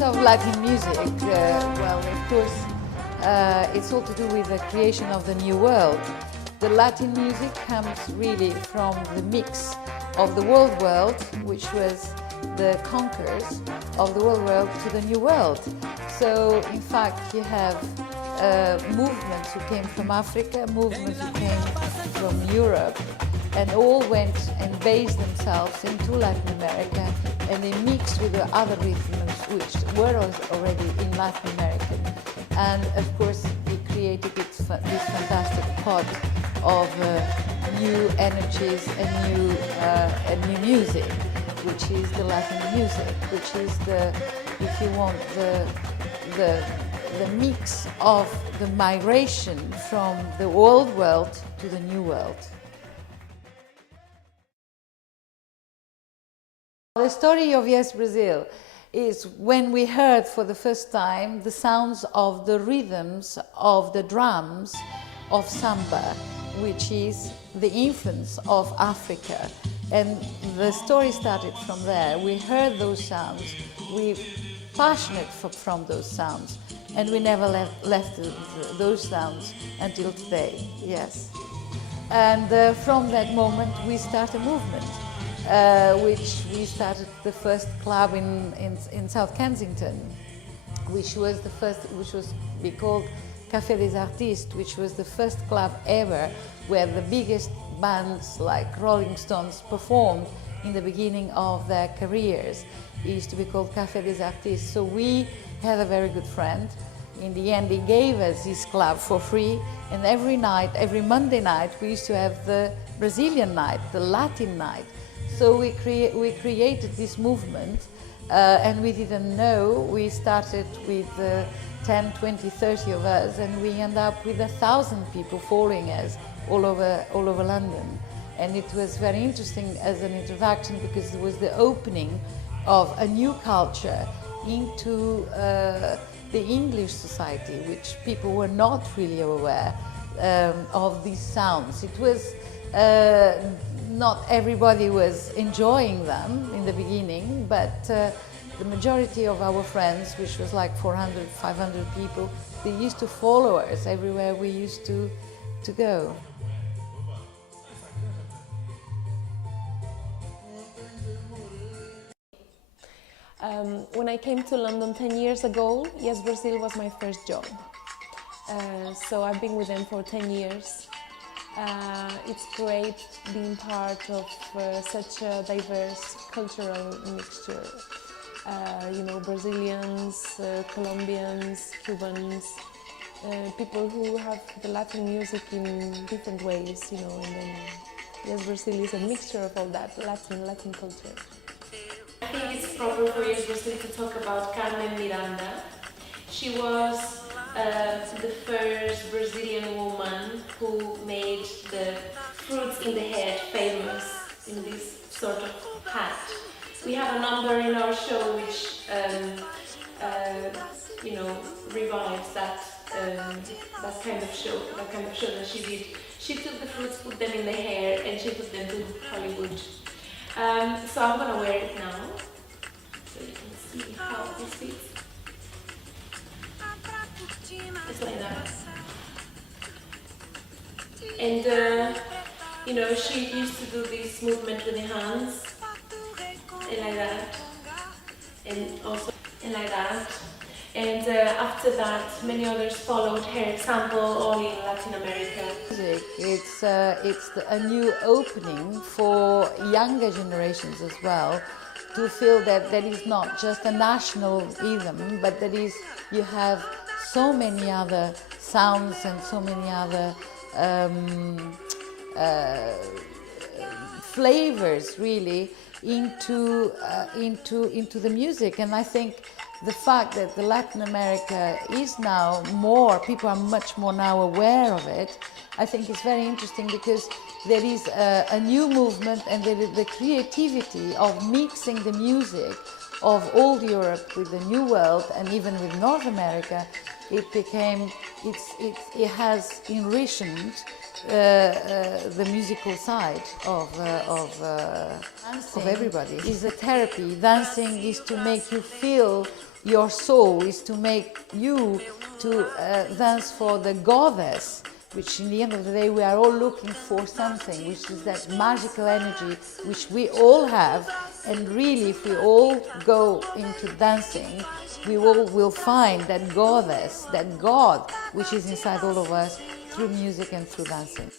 terms of Latin music, well, of course, it's all to do with the creation of the New World. The Latin music comes really from the mix of the Old World, which was the conquerors of the Old World, to the New World. So, in fact, you have movements who came from Africa, movements who came from Europe, and all went and based themselves into Latin America, and they mixed with the other rhythms which were already in Latin America. And of course, it created this fantastic pot of new energies and new music, which is the Latin music, which is the, if you want, the mix of the migration from the old world to the new world. The story of Yes Brazil is when we heard for the first time the sounds of the rhythms of the drums of samba, which is the influence of Africa. And the story started from there. We heard those sounds, we were passionate from those sounds, and we never left those sounds until today, yes. And from that moment we start a movement, which we started the first club in South Kensington, which was we called Café des Artistes, which was the first club ever where the biggest bands like Rolling Stones performed in the beginning of their careers. It used to be called Café des Artistes. So we had a very good friend. In the end, he gave us his club for free, and every night, every Monday night, we used to have the Brazilian night, the Latin night. So we created this movement, and we didn't know. We started with 10, 20, 30 of us, and we end up with 1,000 people following us all over London. And it was very interesting as an introduction, because it was the opening of a new culture into the English society, which people were not really aware of these sounds. It was not everybody was enjoying them in the beginning, but the majority of our friends, which was like 400, 500 people, they used to follow us everywhere we used to go. When I came to London 10 years ago, Yes Brazil was my first job. So I've been with them for 10 years. It's great being part of such a diverse cultural mixture. You know, Brazilians, Colombians, Cubans, people who have the Latin music in different ways, you know, and then Yes Brazil is a mixture of all that Latin culture. I think it's proper for Yes Brazil to talk about Carmen Miranda. She was the first Brazilian woman who made the fruits in the head famous in this sort of hat. We have a number in our show which you know, revives that kind of show that she did. She took the fruits, put them in the hair, and she took them to Hollywood. So I'm gonna wear it now, so you can see how this is. It's like that. And you know, she used to do this movement with the hands, and like that, and also and like that. And after that, many others followed her example, all in Latin America. It's a new opening for younger generations as well, to feel that that is not just a national rhythm, but that is, you have so many other sounds and so many other flavors really into the music. And I think the fact that the Latin America is now people are much more now aware of it, I think is very interesting, because there is a new movement, and the creativity of mixing the music of old Europe with the New World, and even with North America, it has enriched the musical side of everybody. It's a therapy. Dancing is to make you feel your soul, is to make you to dance for the goddess, which in the end of the day we are all looking for something, which is that magical energy which we all have. And really, if we all go into dancing, we all will find that goddess, that God which is inside all of us through music and through dancing.